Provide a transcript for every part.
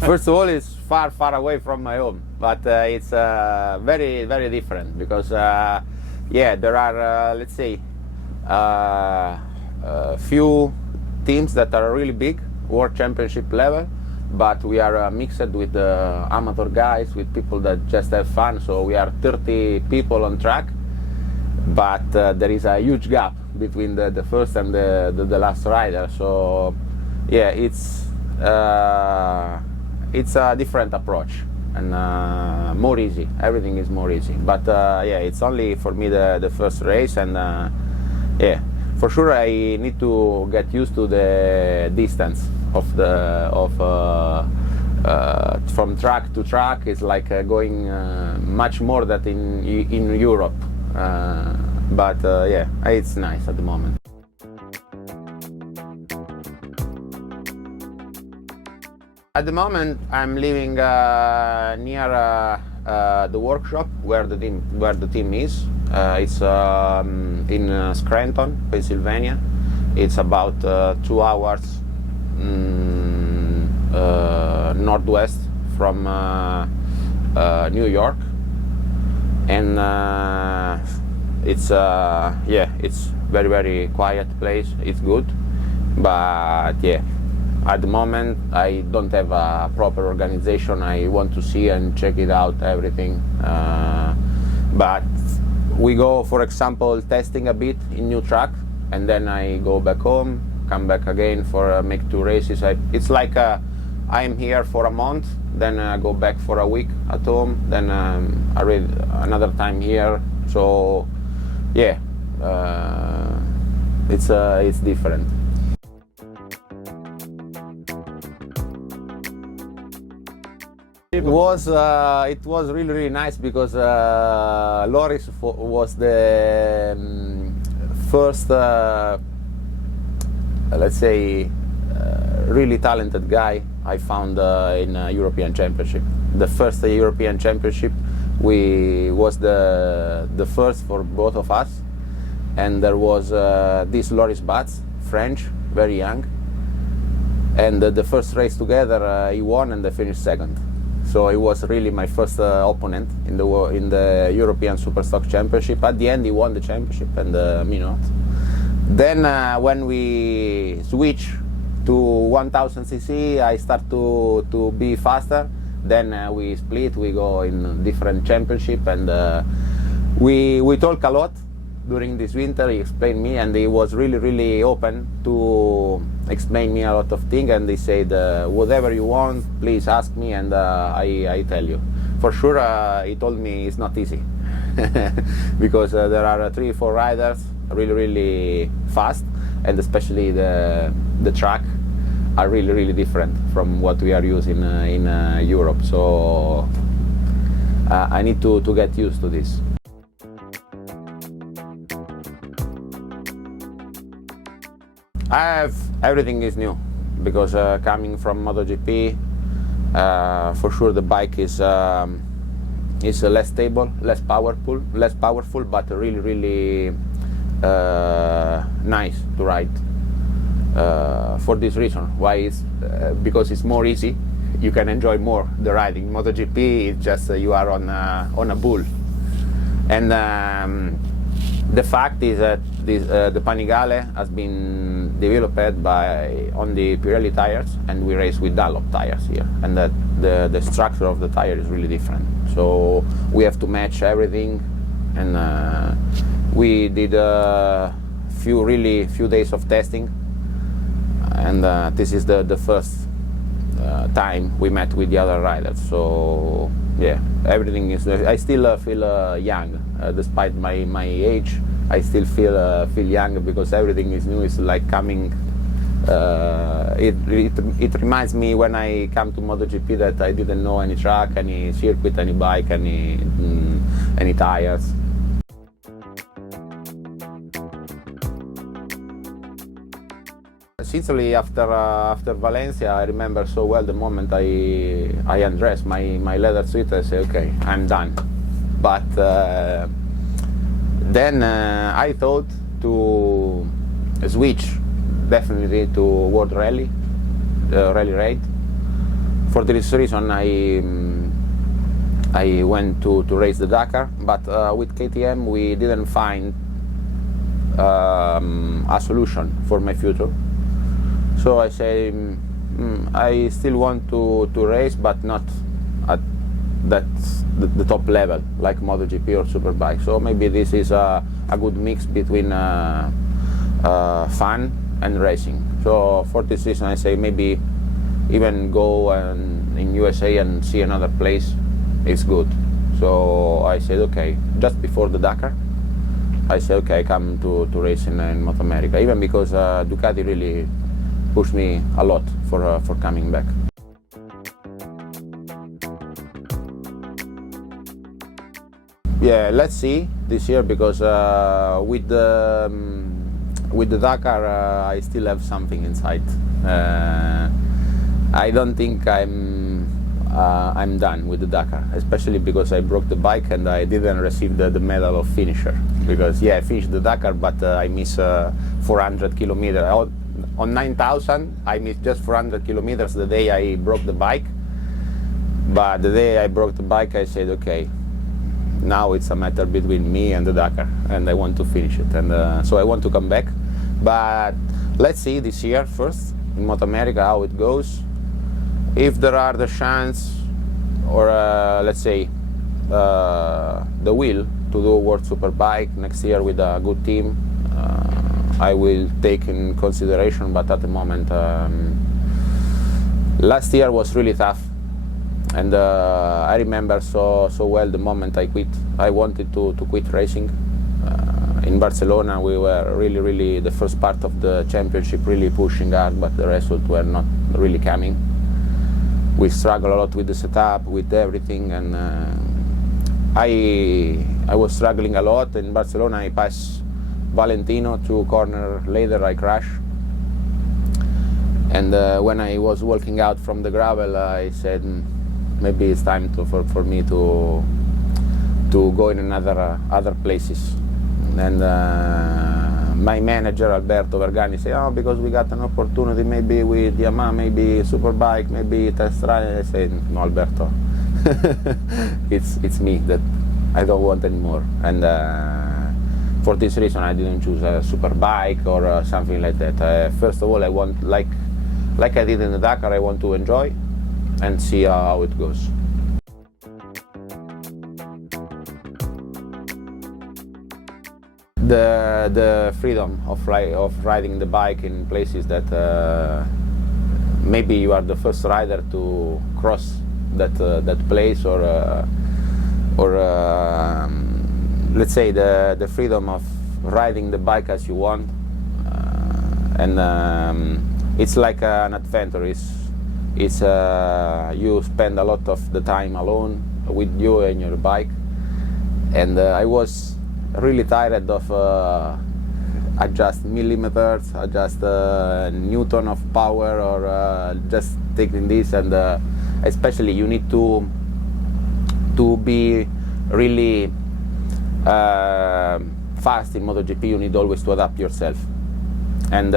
First of all, it's far, far away from my home, but it's very, very different because, yeah, there are, let's say, few teams that are really big, World Championship level, but we are mixed with amateur guys, with people that just have fun. So we are 30 people on track, but there is a huge gap between the first and the last rider. So, yeah, it's a different approach and more easy. Everything is more easy. But yeah, it's only for me the first race, and yeah, for sure I need to get used to the distance of from track to track. It's like going much more than in Europe. But yeah, it's nice at the moment. At the moment, I'm living near the workshop where the team is. It's in Scranton, Pennsylvania. It's about 2 hours northwest from New York, and it's yeah, it's very, very quiet place. It's good, but yeah. At the moment, I don't have a proper organization. I want to see and check it out, everything. But we go, for example, testing a bit in new track, and then I go back home, come back again for make 2 races. It's like I'm here for a month, then I go back for a week at home, then I read another time here. So yeah, it's different. It was really, really nice because Loris was the first, let's say, really talented guy I found in a European Championship. The first European Championship, we was the first for both of us, and there was this Loris Baz, French, very young, and the first race together he won and they finished second. So it was really my first opponent in the European Superstock Championship. At the end, he won the championship and me not. Then when we switch to 1000cc, I start to be faster. Then we split. We go in different championship, and we talk a lot during this winter. He explained me, and he was really, really open to explain me a lot of things, and they said whatever you want, please ask me, and I tell you. For sure, he told me it's not easy because there are 3-4 riders really, really fast, and especially the track are really, really different from what we are using in Europe. So I need to get used to this. Everything is new because coming from MotoGP, for sure the bike is less stable, less powerful, but really, really nice to ride. For this reason, why is because it's more easy. You can enjoy more the riding. MotoGP is just you are on a bull, and the fact is that the Panigale has been developed on the Pirelli tires, and we race with Dunlop tires here, and that the structure of the tire is really different. So we have to match everything, and we did a few days of testing, and this is the first time we met with the other riders. So yeah, everything is. I still feel young, despite my age. I still feel young because everything is new. It's like coming. It reminds me when I come to MotoGP that I didn't know any track, any circuit, any bike, any tires. Sincerely, after Valencia, I remember so well the moment I undressed my leather suit. I say, okay, I'm done. But Then I thought to switch definitely to World Rally, Rally Raid. For this reason I went to race the Dakar, but with KTM we didn't find a solution for my future. So I say I still want to race, but not at the top level like MotoGP or Superbike. So maybe this is a good mix between fun and racing. So for this reason I say maybe even go in USA and see another place is good. So I said okay, just before the Dakar I said okay, I come to race in North America, even because Ducati really pushed me a lot for coming back. Yeah, let's see this year, because with the Dakar I still have something inside. I don't think I'm done with the Dakar, especially because I broke the bike and I didn't receive the medal of finisher. Because yeah, I finished the Dakar, but I missed 400 kilometers. On 9,000, I missed just 400 kilometers the day I broke the bike. But the day I broke the bike, I said, okay, now it's a matter between me and the Dakar, and I want to finish it. And so I want to come back. But let's see this year first in North America how it goes. If there are the chance, or let's say the will to do World Superbike next year with a good team, I will take in consideration. But at the moment, last year was really tough, and I remember so well the moment I quit. I wanted to quit racing. In Barcelona we were really the first part of the championship really pushing hard, but the results were not really coming. We struggled a lot with the setup, with everything, and I was struggling a lot. In Barcelona I passed Valentino 2 corners later, I crashed. And when I was walking out from the gravel, I said maybe it's time for me to go in other places. And my manager Alberto Vergani said, oh, because we got an opportunity maybe with Yamaha, maybe Superbike, maybe test ride. I said, no, Alberto, it's me that I don't want anymore. And for this reason I didn't choose a Superbike or something like that. First of all, I want, like I did in the Dakar, I want to enjoy and see how it goes. The freedom of riding the bike in places that maybe you are the first rider to cross that place, or let's say the freedom of riding the bike as you want, and it's like an adventure. It's you spend a lot of the time alone with you and your bike, and I was really tired of adjust millimeters, adjust newton of power, or just taking this, and especially you need to be really fast in MotoGP. You need always to adapt yourself, and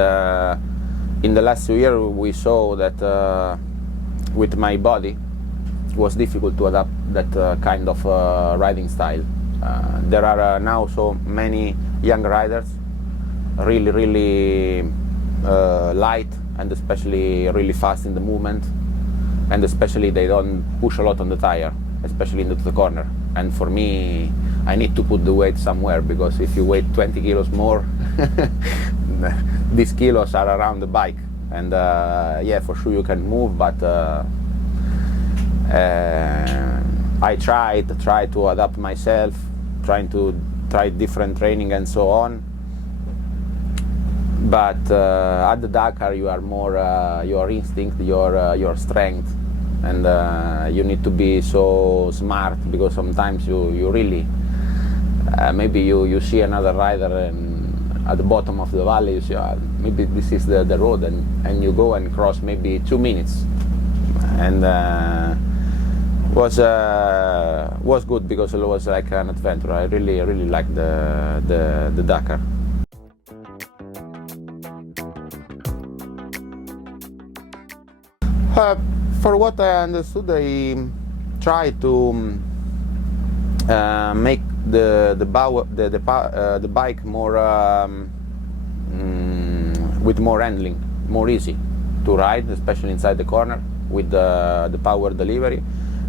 in the last 2 years we saw that with my body it was difficult to adapt that kind of riding style. There are now so many young riders, really light, and especially really fast in the movement, and especially they don't push a lot on the tire, especially into the corner. And for me, I need to put the weight somewhere, because if you weigh 20 kilos more, these kilos are around the bike. And yeah, for sure you can move, but I try to adapt myself, trying to try different training and so on. But at the Dakar you are more your instinct, your strength, and you need to be so smart, because sometimes you really maybe you see another rider at the bottom of the valley, you see maybe this is the road, and you go and cross maybe 2 minutes, and was good because it was like an adventure. I really liked the Dakar. For what I understood, I tried to make the bike more with more handling, more easy to ride, especially inside the corner with the power delivery.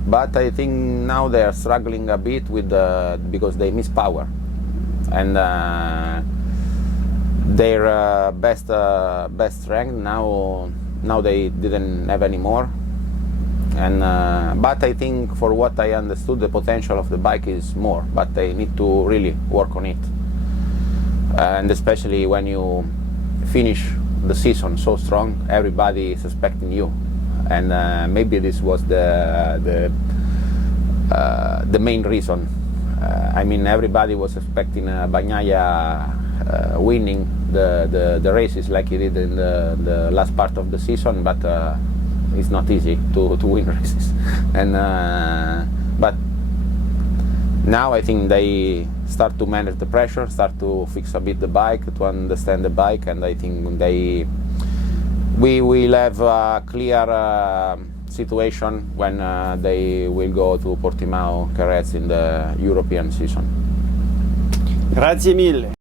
But I think now they are struggling a bit with because they miss power, and their best strength now they didn't have any more. And but I think for what I understood, the potential of the bike is more, but they need to really work on it. And especially when you finish the season so strong, everybody is expecting you, and maybe this was the main reason. I mean, everybody was expecting Bagnaia winning the races like he did in the last part of the season, but it's not easy to win races. And but now I think they start to manage the pressure, start to fix a bit the bike, to understand the bike, and I think we will have a clear situation when they will go to Portimao Jerez in the European season. Grazie mille.